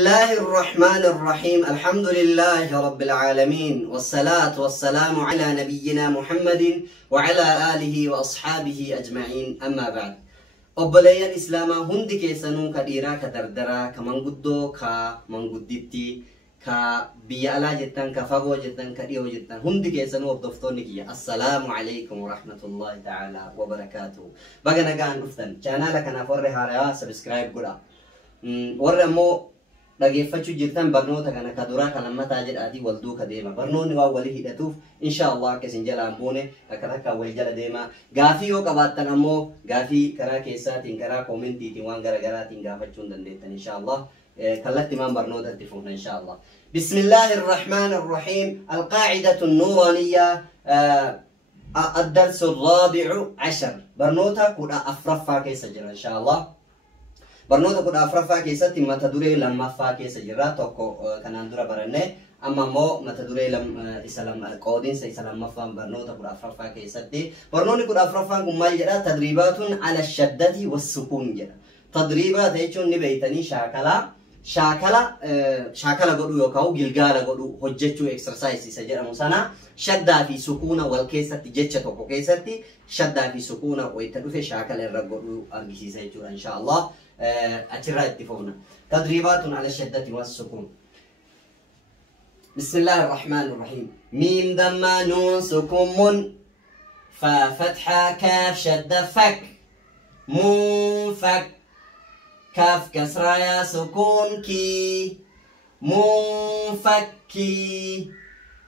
الله الرحمن الرحيم. الحمد لله رب العالمين، والصلاة والسلام على نبينا محمد وعلى آله وأصحابه أجمعين. أما بعد، أبليان إسلاما هندي كيسانو كديرا كدردرا كمان قدو كمان قدتي كبيا على جتان كفاغو جتان كديو جتان هندي كيسانو أبدفتوني كيا. السلام عليكم ورحمة الله تعالى وبركاته. بغنا غان رفتن channel كنا فرّي هاريا سبسكرايب قدا ورمو dhageeffachuu jirtan barnoota kana kaduraa kan amma taajir aatii wal duuka deema. Barnoonni waa walii hidhatuuf inshallah akka isin jalaan buune akka takka wal jala deema. Gaafii yoo qabaattan ammoo gaafii karaa keessaatiin karaa koomentiitiin waan garagaraatiin gaafachuu dandeettan inshallah. كلت إمام برنود التفون إن شاء الله. بسم الله الرحمن الرحيم. القاعدة النورانية الدرس الرابع عشر. برنوتها كنا أفرفا كيس جرا إن شاء الله. برنوتا كود أفرفا كيسة متى دوري لما فا كيسة جرا توكو كنان دورا برنة أما مو متى دوري لم إسلام قادين سإسلام ما فهم برنوتا كود أفرفا كيسة دي برنوني كود أفرفا كمال جرا تدريبات على الشدة والسكون جرا تدريبات هيجون نبيتني شاكلا قدو يوكاو جلجالا قدو هجتشو إكسرسايز سجرا مسانا شدة في سكونة والكيسة جتشة توكو كيسة شدة في سكونة ويتدو في شاكلا الرقدو أرجسي سيجور إن شاء الله. أترى اتفقنا. تدريبات على الشدة والسكون. بسم الله الرحمن الرحيم. ميم ضم نون سكون من ففتحة كاف شدة فك منفك كاف كسرة يا سكون كي منفكي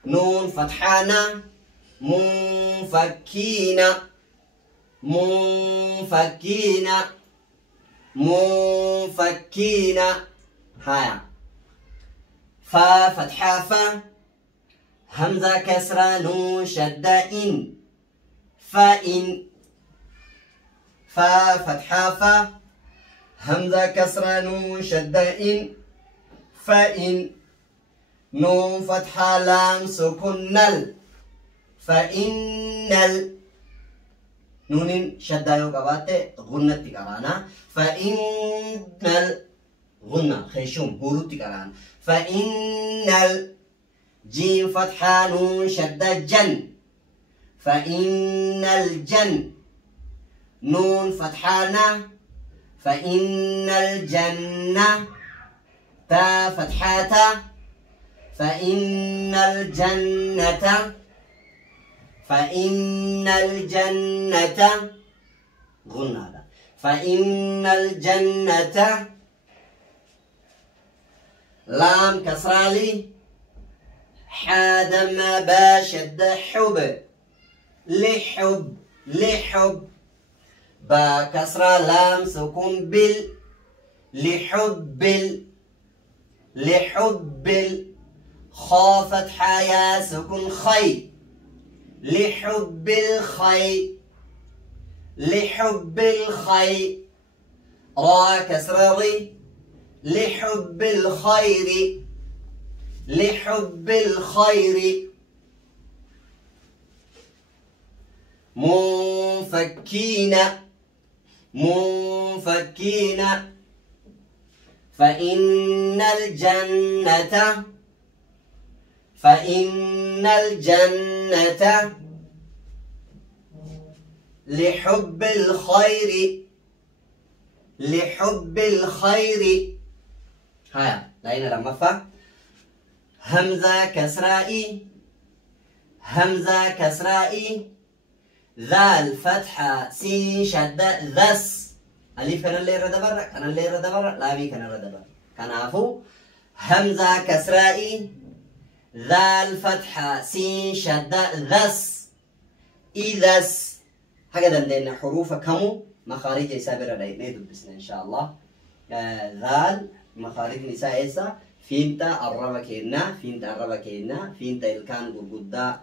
نون فتحانا منفكينا منفكينا منفكين. هايا فا فتحة فا همزة كسرة نون شدة إن فإن فا فتحة فا همزة كسرة نون شدة إن فإن نون فتحة لام سكون نل فإن نون شدة يوكابات غنة تكرانا فإن الغنة خيشوم هورو تكرانا فإن الجيم فتحة نون شدة جن فإن الجن نون فتحانا فإن الجنة تا فتحاتا فإن الجنة فإن الجنة غنى فإن الجنة لام كسرالي حادم باشد حب لحب با كسرة لام سكون بال لحب خا فتحة يا سكون خي لحب الخير را كسرري لحب الخير منفكين فإن الجنة لحب الخير. هيا لقينا لما فا همزة كسرائي ذال فتحة سين شدة ذس ألف كان اللي رد برا لامي كان رد برا كان عفو همزة كسرائي ذال فتحة سين شدة ذس إذس هكذا عندنا حروف كمو مخارج سابرة نيدو بسنا إن شاء الله. ذال مخارج نساء إسا فينتا الربا كينا فينتا الكان قرقودا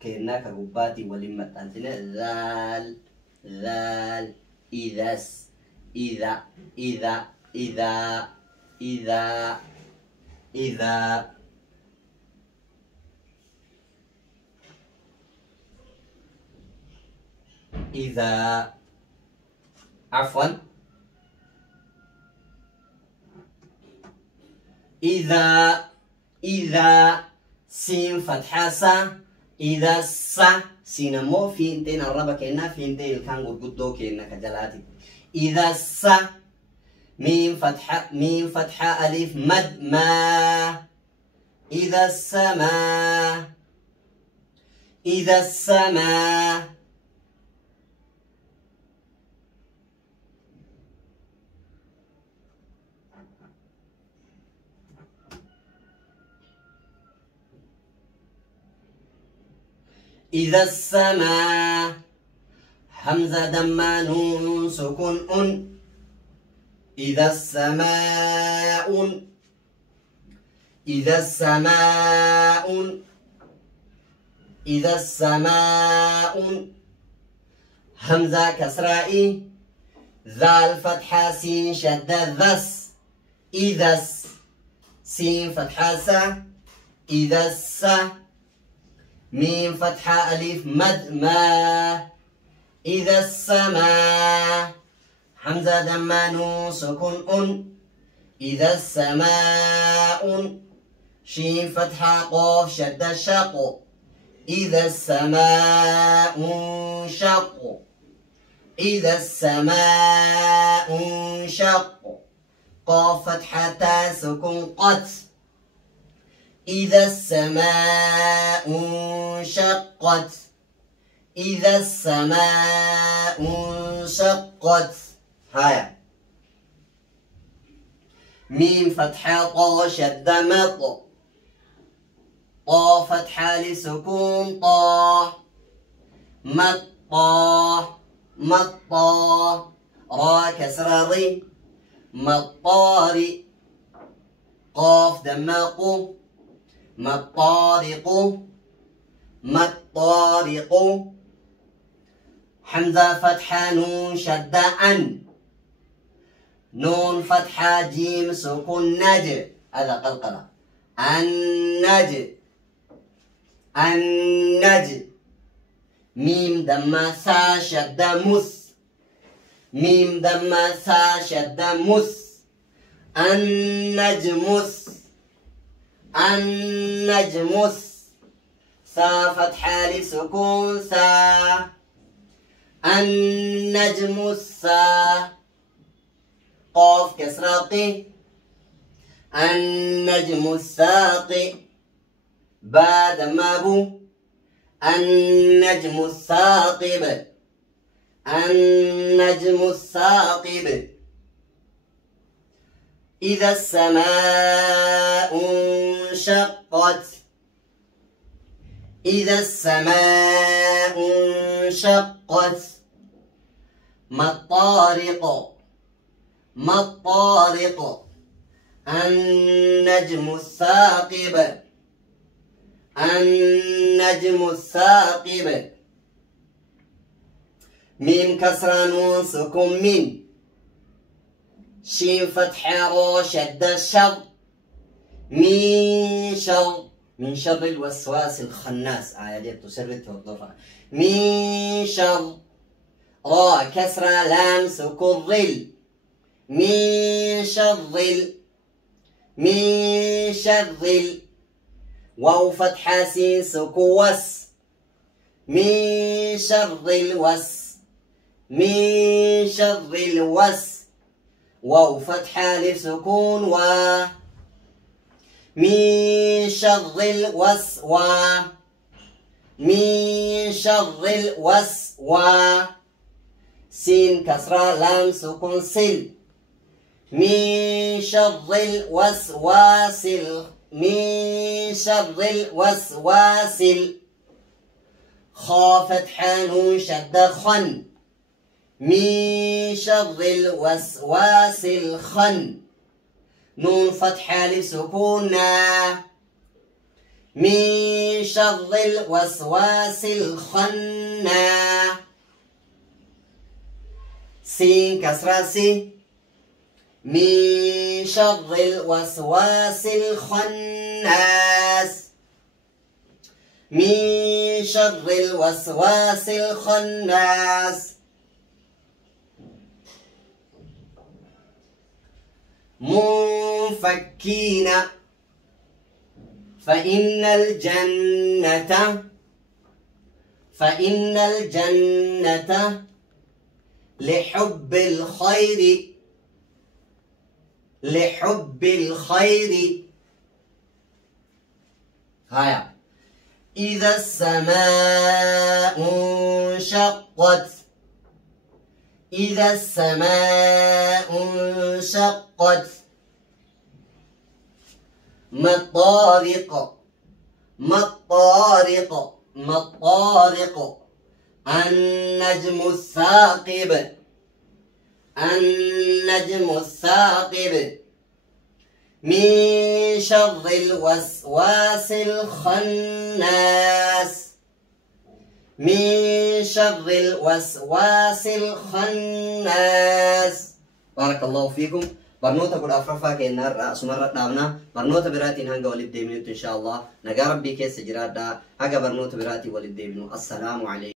كينا كرباتي ولمة أنتنا ذال إذس إذا عفوا إذا إذا سين فتحة سا إذا سا سين مو فينتين الربا كأنها فينتين كان قدو كأنها كجلاتي إذا سا ميم فتحة ألف مد ما إذا السماء إذا السماء إذا السماء همزة دم نون سكون أن إذا السماء إذا السماء إذا السماء همزة كسرائي ذال فتحة سين شدة ذس إذا سين فتحة سا إذا السا ميم فتحة ألف مد ما إذا السماء حمزة دم نون سكون أن إذا السماء شين فتحة قاف شدة شق إذا السماء انشق إذا السماء انشق قاف فتحة تا سكون قت إذا السماء انشقت إذا السماء انشقت هايا ميم فتحة طا شدة مط طا فتحة لسكون طا مطا مطا را كسر ضي مطاري قاف دماق مطارق مطارق حمزة فتحة نون شدة أن نون فتحة جيم سكون نج هذا قلقلة النج النج ميم دم ثا شدة مس ميم دم ثا شدة مس النجمس النجمس ثا فتحة لسكون ثا النجم الثا قاف كسراقي النجم الساقي بعد ما بو النجم الثاقب النجم الثاقب إذا السماء انشقت إذا السماء انشقت ما الطارق ما الطارق النجم الثاقب النجم الثاقب ميم كسر نون سكون من شين فتحة را شدة شر من شر من شر الوسواس الخناس آية تسرد توضفها من شر را كسر لام سكون ظل من شر من شر واو فتحة سين سكون وس من شر الوس من شر الوس واو فتحة لسكون و من شر الوسواس من شر الوسواس سين كسرة لام سكون سل من شر الوسواس من شر الوسواس خا فتحة نون شدة خن من شر الوسواس الخن نون فتحة لسكون من شر الوسواس الخناس سين كسرة سي من شر الوسواس الخناس من شر الوسواس الخناس فكين فإن الجنة لحب الخير هيا إذا السماء انشقت ما الطارق النجم الثاقب من شر الوسواس الخناس. بارك الله فيكم. برنوتا قد أفرفا كينار سمرة دامنا برنوتا براتين هنگا ولد ديمنو إن شاء الله نقا ربي كيس جراد دا هنگا برنوتا براتي ولد ديمنو. السلام عليكم.